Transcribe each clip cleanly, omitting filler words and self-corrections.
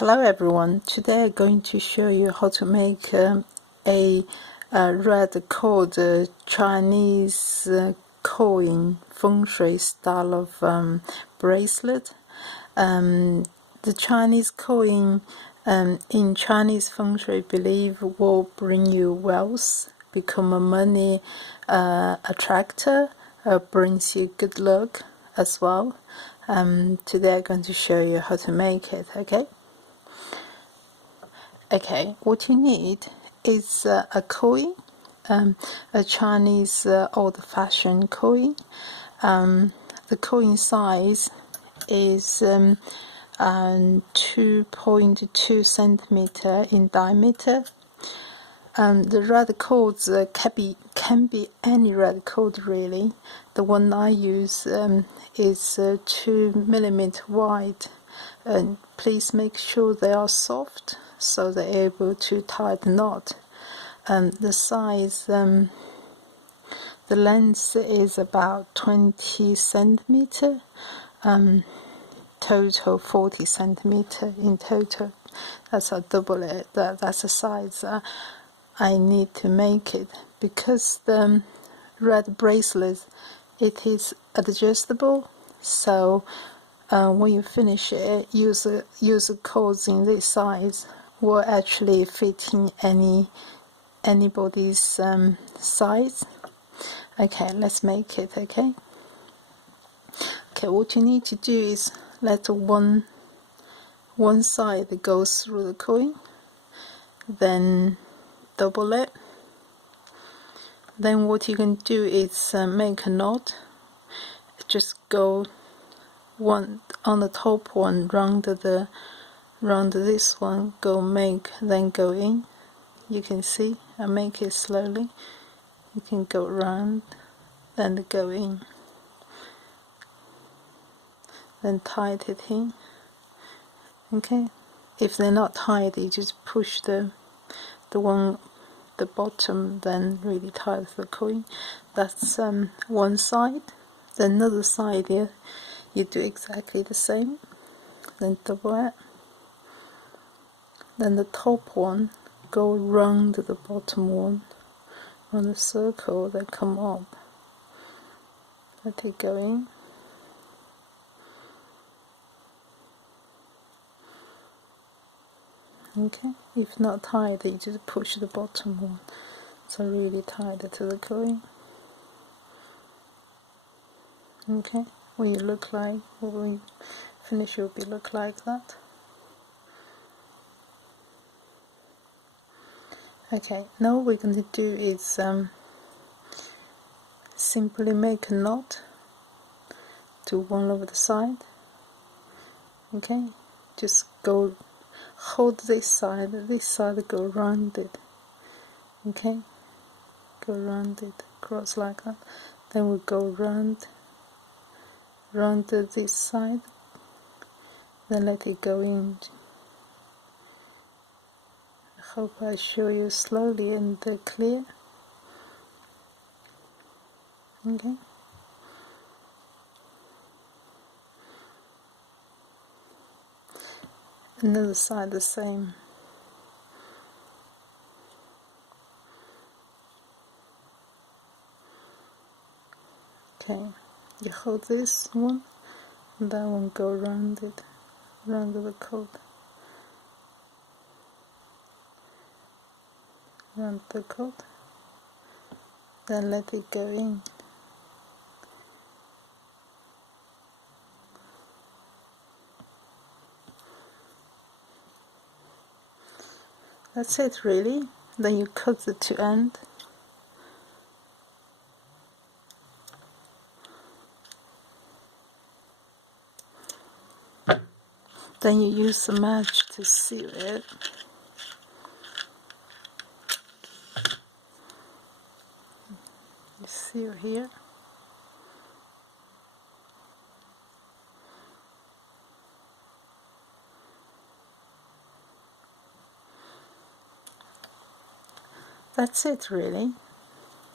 Hello everyone, today I'm going to show you how to make a red gold Chinese coin Feng Shui style of bracelet. The Chinese coin in Chinese Feng Shui believe will bring you wealth, become a money attractor, brings you good luck as well. Today I'm going to show you how to make it, okay? Okay, what you need is a coin, a Chinese old-fashioned coin. The coin size is 2.2 centimeter in diameter. The red cords can be any red cord really. The one I use is 2 millimeter wide, and please make sure they are soft so they're able to tie the knot. The size, the length is about 20 centimeter, total 40 centimeter in total. That's a double it. That's the size I need to make it, because the red bracelet, it is adjustable, so when you finish it, use the cords in this size will actually fit in anybody's size. Okay, let's make it. Okay, what you need to do is let one side go through the coin, then double it. Then what you can do is make a knot. Just go one on the top one, round this one, then go in. You can see I make it slowly. You can go around, then go in, then tie it in. Okay, if they're not tied, you just push the bottom, then really tight the coin. That's one side. The another side here, you do exactly the same, then double it. Then the top one, go round the bottom one on the circle, then come up, let it go in. Okay, if not tied, you just push the bottom one, so really tied to the coin. Okay, when you look like, when you finish, it will look like that. Okay, now what we're going to do is simply make a knot to one of the side. Okay, just go hold this side go round it. Okay, go round it across like that. Then we'll go round this side, then let it go in. I hope I show you slowly and clear. Okay. Another side the same. Okay, you hold this one, and that one go around it, around the cord, around the cord, then let it go in. That's it really. Then you cut the two ends. Then you use the match to seal it. You seal here. That's it really.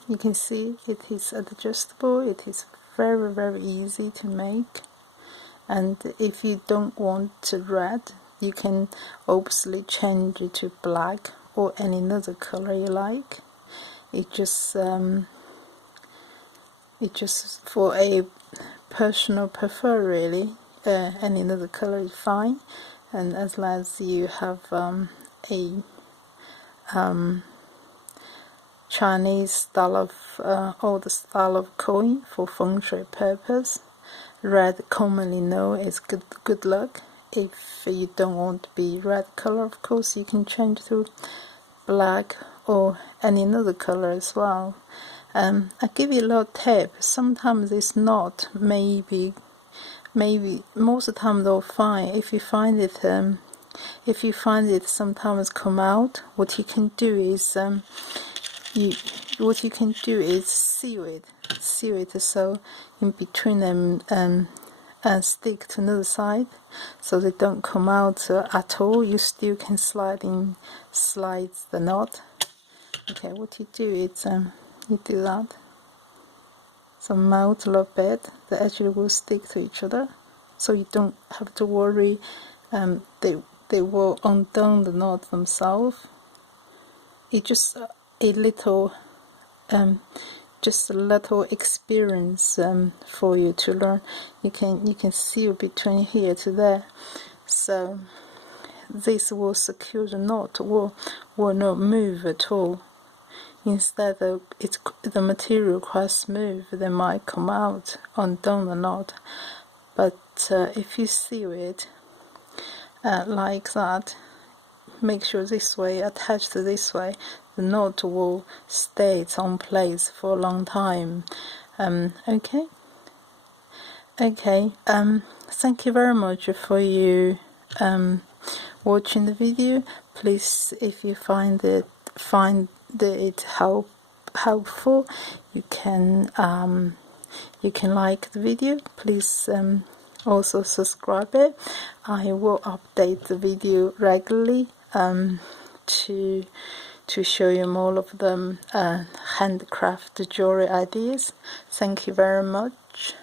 You can see it is adjustable. It is very easy to make. And if you don't want red, You can obviously change it to black or any other color you like. It just for a personal prefer really. Any other color is fine, and as long as you have a Chinese style of old style of coin for Feng Shui purpose. Red commonly known as good luck. If you don't want to be red color, of course you can change to black or any other color as well. I give you a little tip. Sometimes it's not. Maybe most of the time they'll fine. If you find it sometimes come out, what you can do is seal it so in between them and stick to another side so they don't come out at all. You still can slide the knot. Okay, what you do is you do that. So melt a little bit, they actually will stick to each other, so you don't have to worry they will undo the knot themselves. It's just a little experience for you to learn. You can seal between here to there, so this will secure the knot, will not move at all. Instead of the material quite smooth, they might come out, undo the knot. But if you seal it like that, make sure this way, attached to this way, the knot will stay its own place for a long time. Okay. Thank you very much for you watching the video. Please, if you find it helpful, you can like the video. Please also subscribe it. I will update the video regularly to show you more of them handcraft jewelry ideas. Thank you very much.